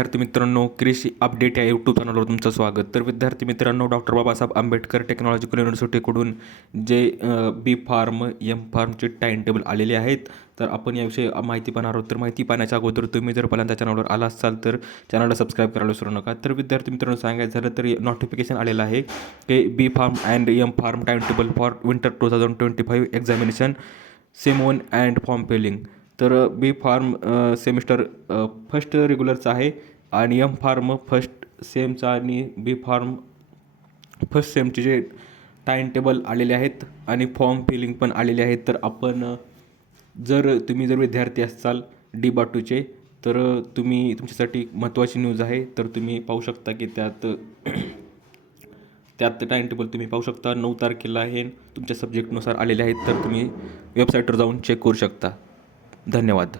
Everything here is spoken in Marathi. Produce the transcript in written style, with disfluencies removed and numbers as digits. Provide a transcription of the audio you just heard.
विद्यार्थी मित्रांनो, कृषी अपडेट या यूट्यूब चॅनलवर तुमचं स्वागत. तर विद्यार्थी मित्रांनो, डॉक्टर बाबासाहेब आंबेडकर टेक्नॉलॉजिकल युनिव्हर्सिटीकडून जे बी फार्म एम फार्मचे टाईम टेबल आलेले आहेत. तर आपण याविषयी माहिती पाहणार आहोत. तर माहिती पाहण्याच्या अगोदर तुम्ही जर पहिल्यांदा चॅनलवर आला असाल तर चॅनलला सबस्क्राईब करायला विसरू नका. तर विद्यार्थी मित्रांनो, सांगायचं झालं तर नोटिफिकेशन आलेलं आहे की B pharm and M pharm time table for winter 2025 examination sem 1 and form filling. तर बी फार्म सेमिस्टर फर्स्ट रेग्युलरचा आहे आणि एम फार्म फर्स्ट सेमचा आणि बी फार्म फर्स्ट सेमचे जे टाईम टेबल आलेले आहेत आणि फॉर्म फिलिंग पण आलेले आहेत. तर आपण तुम्ही जर विद्यार्थी असाल डी बाटूचे तर तुम्ही तुमच्यासाठी महत्त्वाची न्यूज आहे. तर तुम्ही पाहू शकता की त्यात टाईम टेबल तुम्ही पाहू शकता 9 तारखेला हे तुमच्या सब्जेक्टनुसार आलेले आहेत. तर तुम्ही वेबसाईटवर जाऊन चेक करू शकता. धन्यवाद.